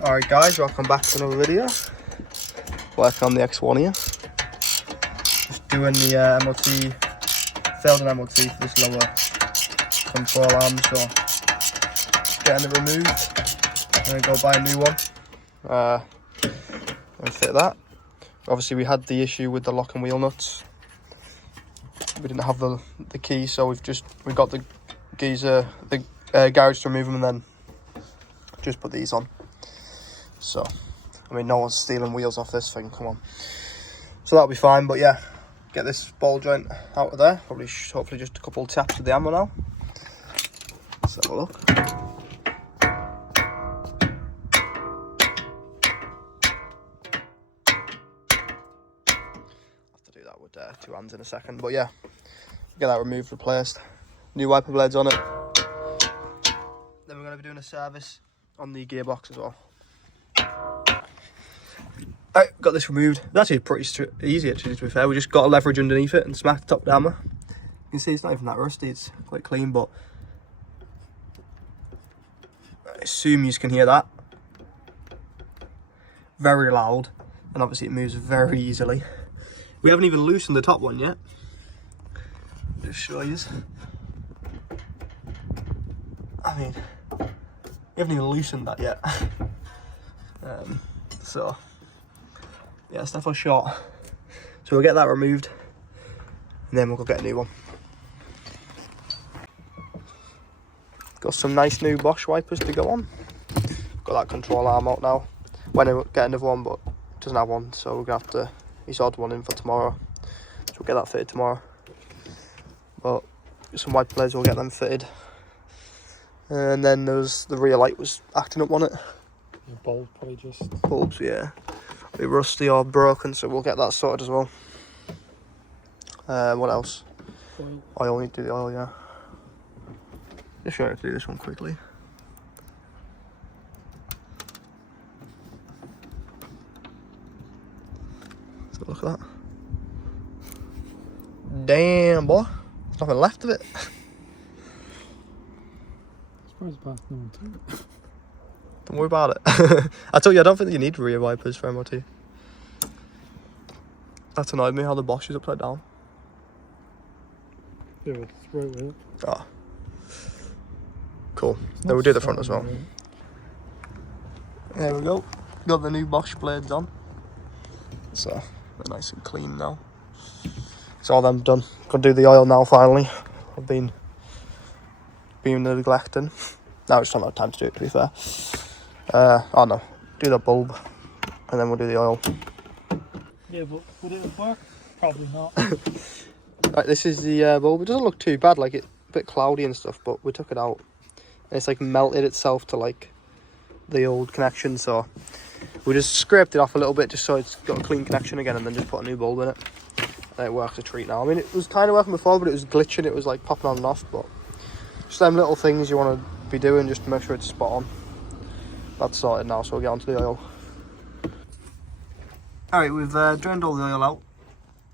Alright guys, welcome back to another video. Working on the X1 here. Just doing the MOT, failed an MOT for this lower control arm, so getting it removed. I'm going to go buy a new one and fit that. Obviously we had the issue with the lock and wheel nuts. We didn't have the key, so we got the garage to remove them and then just put these on. So, I mean, no one's stealing wheels off this thing, come on. So that'll be fine, but yeah, get this ball joint out of there. Probably, hopefully just a couple of taps with the hammer now. Let's have a look. Have to do that with two hands in a second, but yeah, get that removed, replaced. New wiper blades on it. Then we're going to be doing a service on the gearbox as well. Alright, got this removed. It's actually pretty easy actually, to be fair. We just got a leverage underneath it and smacked the top of the hammer. You can see it's not even that rusty, it's quite clean, but I assume you can hear that. Very loud, and obviously it moves very easily. We haven't even loosened the top one yet. Just show you. I mean, we haven't even loosened that yet. So yeah, it's definitely short. So we'll get that removed and then we'll go get a new one. Got some nice new Bosch wipers to go on. Got that control arm out now. Went to get another one, but it doesn't have one, so we're gonna have to, he's ordered one in for tomorrow. So we'll get that fitted tomorrow. But some wiper blades, we'll get them fitted. And then there's the rear light was acting up on it. Your bulb probably just... Bulbs, yeah. Be rusty or broken, so we'll get that sorted as well. What else? Oil, need to do the oil, yeah. Just show you how to do this one quickly. So look at that. Damn, boy. There's nothing left of it. Surprised past no one too. Don't worry about it. I told you, I don't think you need rear wipers for MOT. That's annoyed me, how the Bosch is upside down. Yeah, but it's right way up. Ah. Cool. Then we'll do the front as well. Right. There we go. Got the new Bosch blades on. So, they're nice and clean now. So all them done. Gonna do the oil now finally. I've been neglecting. Now I just don't have time to do it, to be fair. Oh no, do the bulb and then we'll do the oil. Yeah, but would it work? Probably not. Right, this is the bulb. It doesn't look too bad, like it's a bit cloudy and stuff, but we took it out. And it's like melted itself to like the old connection, so we just scraped it off a little bit just so it's got a clean connection again and then just put a new bulb in it. And it works a treat now. I mean, it was kind of working before, but it was glitching, it was like popping on and off, but just them little things you want to be doing just to make sure it's spot on. That's sorted now, so we'll get on to the oil. Alright, we've drained all the oil out.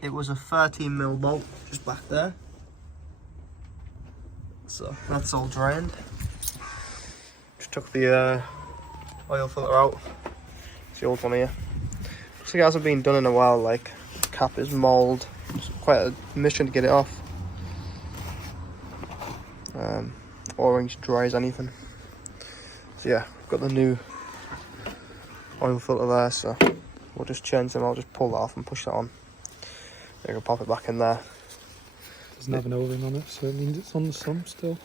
It was a 13mm bolt just back there. So that's all drained. Just took the oil filter out. It's the old one here. Looks like it hasn't been done in a while, like the cap is mould. It's quite a mission to get it off. Orange dry as anything. So yeah, got the new oil filter there, so we'll just change them. I'll just pull that off and push that on. Then we'll pop it back in there. Doesn't have an O-ring on it, so it means it's on the sump still.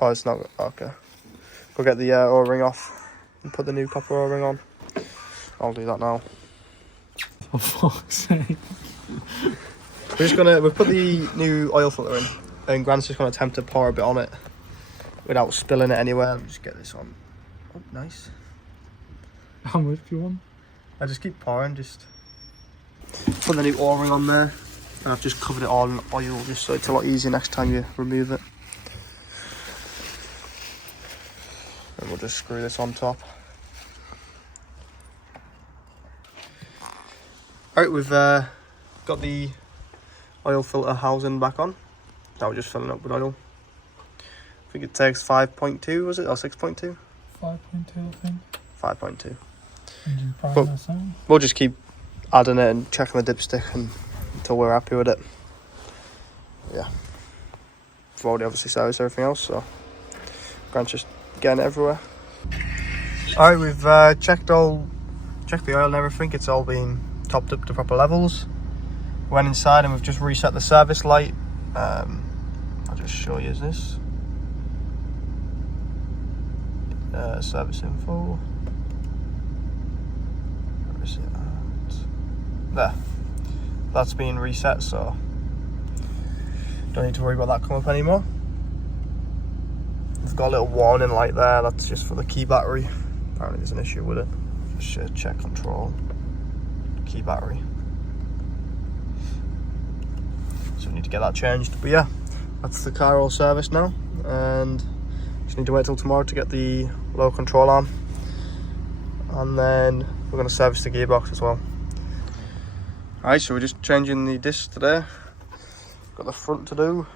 Oh, it's not, okay. Go get the O-ring off and put the new copper O-ring on. I'll do that now. For fuck's sake. We've put the new oil filter in, and Grant's just gonna attempt to pour a bit on it without spilling it anywhere. Let me just get this on. Oh, nice. How much do you want? I just keep pouring, just put the new O-ring on there. And I've just covered it all in oil just so it's a lot easier next time you remove it. And we'll just screw this on top. Alright, we've got the oil filter housing back on. Now we're just filling up with oil. I think it takes 5.2, was it? Or 6.2? 5.2, I think. 5.2. Engine prime But- or something. We'll just keep adding it and checking the dipstick until we're happy with it. Yeah. We've already obviously serviced everything else, so Grant's just getting it everywhere. Alright, we've checked the oil and everything. It's all been topped up to proper levels. Went inside and we've just reset the service light. I'll just show you this. Service info. Where is it at? There. That's been reset, so don't need to worry about that coming up anymore. We've got a little warning light there. That's just for the key battery. Apparently there's an issue with it. Just check control. Key battery. So we need to get that changed. But yeah, that's the car all serviced now, and just need to wait till tomorrow to get the low control arm, and then we're going to service the gearbox as well. Alright, so we're just changing the discs today. Got the front to do.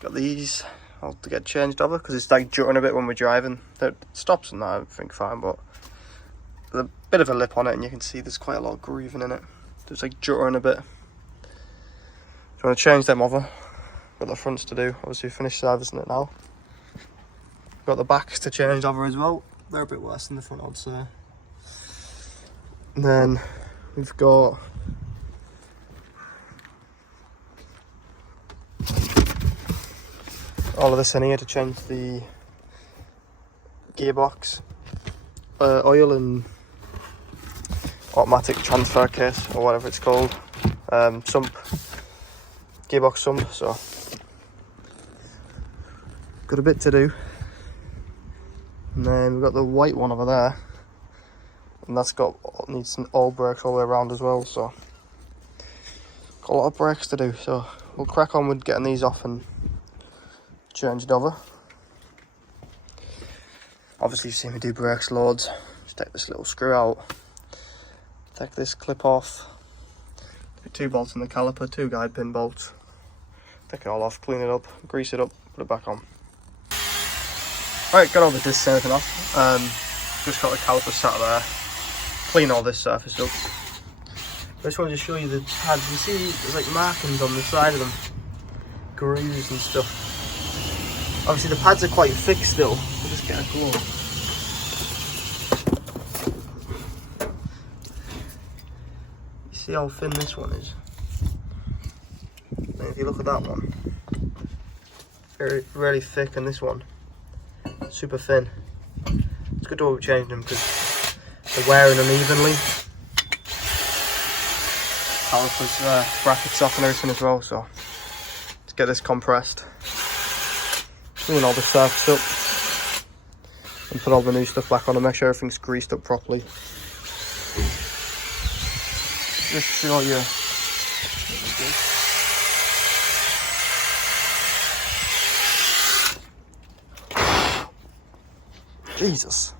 Got these all to get changed over because it's like jutting a bit when we're driving. It stops and that, I think fine, but there's a bit of a lip on it and you can see there's quite a lot of grooving in it. It's like juttering a bit. So I'm going to change them over. Got the fronts to do. Obviously finished servicing it now. Got the backs to change over as well. They're a bit worse than the front, I'd say. And then we've got all of this in here to change the gearbox, oil and automatic transfer case, or whatever it's called, sump, gearbox sump. So got a bit to do. And then we've got the white one over there, and that's needs some oil brakes all the way around as well, so got a lot of brakes to do. So we'll crack on with getting these off and change it over. Obviously you've seen me do brakes loads. Just take this little screw out, take this clip off, 2 bolts in the caliper, 2 guide pin bolts, take it all off, clean it up, grease it up, put it back on. Right, got all the discs and everything off. Just got the caliper sat there, clean all this surface up. I just wanted to show you the pads. You see there's like markings on the side of them, grooves and stuff. Obviously the pads are quite thick still. We'll just get a glove. You see how thin this one is? And if you look at that one, really thick, and this one, super thin. It's good to change them because they're wearing unevenly. Calipers, brackets off and everything as well, so let's get this compressed. Clean all the surface up and put all the new stuff back on and make sure everything's greased up properly. Just show you. Jesus.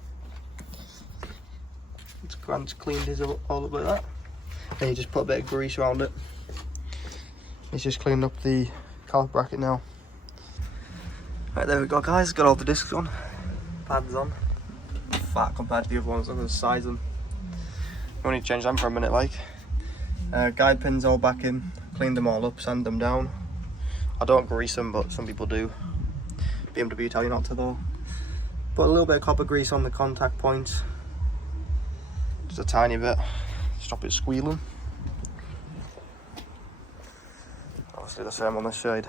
Grant's cleaned his all up like that. And you just put a bit of grease around it. He's just cleaned up the caliper bracket now. Right, there we go guys, got all the discs on, pads on. Fat compared to the other ones, look at the size of them. We only change them for a minute like. Guide pins all back in, cleaned them all up, sand them down. I don't grease them, but some people do. BMW tell you not to though. Put a little bit of copper grease on the contact points. Just a tiny bit, stop it squealing. Obviously the same on this side.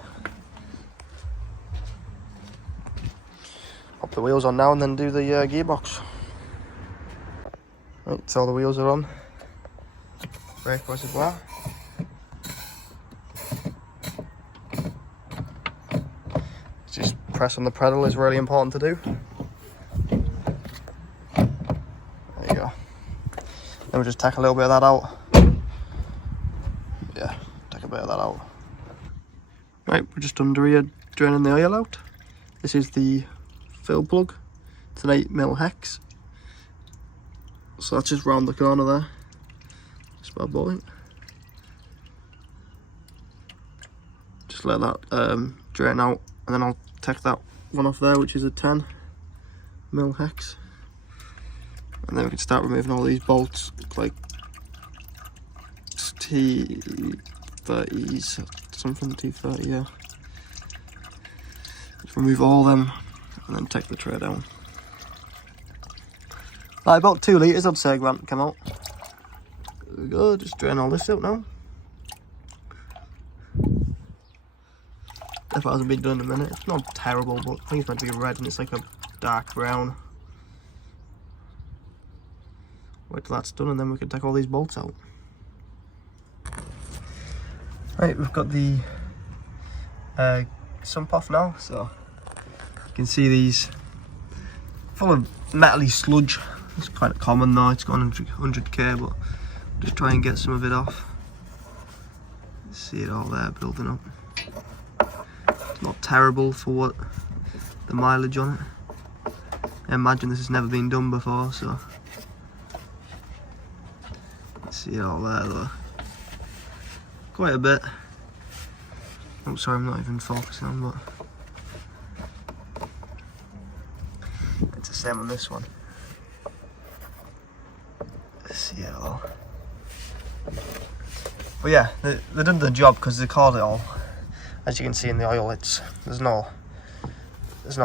Pop the wheels on now and then do the gearbox. Right, so all the wheels are on. Brake reservoir. Just press on the pedal is really important to do. There you go. Then we just take a little bit of that out. Yeah, take a bit of that out. Right, we're just under here draining the oil out. This is the fill plug. It's an 8mm hex. So that's just round the corner there. Just bad boy. Just let that drain out, and then I'll take that one off there, which is a 10 mil hex, and then we can start removing all these bolts, like T30s, something T30, yeah. Just remove all them, and then take the tray down. Like about 2 litres, I'd say, Grant, come out. There we go, just drain all this out now. If it hasn't been done in a minute, it's not terrible, but I think it's meant to be red and it's like a dark brown. Wait till that's done and then we can take all these bolts out. Right, we've got the sump off now, so you can see these full of metally sludge. It's quite common though, it's gone 100k, but just try and get some of it off. See it all there building up. It's not terrible for what the mileage on it. I imagine this has never been done before, so see it all there though. Quite a bit. Oh, sorry, I'm not even focusing on, but it's the same on this one. See it all. But yeah, they did the job because they called it all. As you can see in the oil, there's no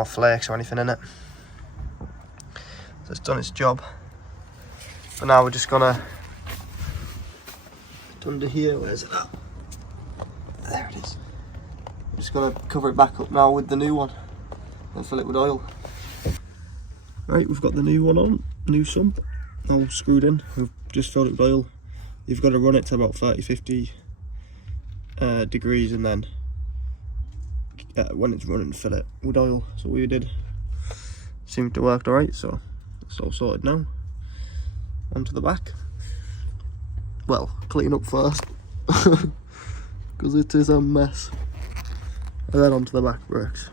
flakes or anything in it. So it's done its job. But now we're just gonna under here. Where's it at? There it is. I'm just gonna cover it back up now with the new one and fill it with oil. Right, we've got the new one on, new sump, all screwed in. We've just filled it with oil. You've got to run it to about 30-50 degrees, and then when it's running, fill it with oil. So we did. Seemed to work alright, so it's all sorted now. Onto the back. Well, clean up first, because it is a mess. And then onto the back brakes.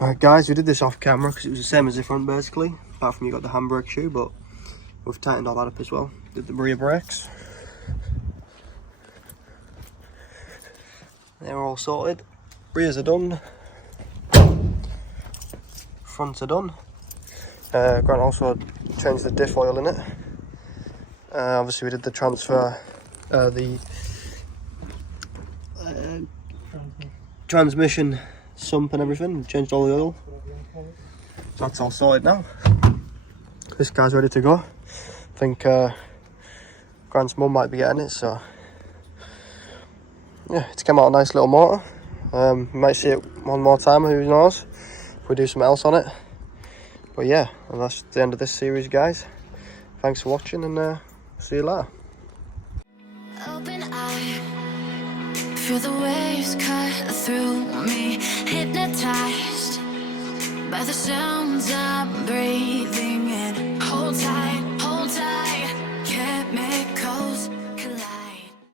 Alright guys, we did this off camera because it was the same as the front basically, apart from you got the handbrake shoe, but we've tightened all that up as well. Did the rear brakes. They were all sorted. Rears are done. Fronts are done. Grant also changed the diff oil in it. Obviously we did the transfer, the transmission sump and everything. We changed all the oil. So that's all sorted now. This guy's ready to go. I think Grant's mum might be getting it, so yeah, it's come out a nice little motor. You might see it one more time, who knows, if we do something else on it. But yeah, and that's the end of this series, guys. Thanks for watching, and see you later. Open eye, feel the waves cut through me, hypnotized by the sounds of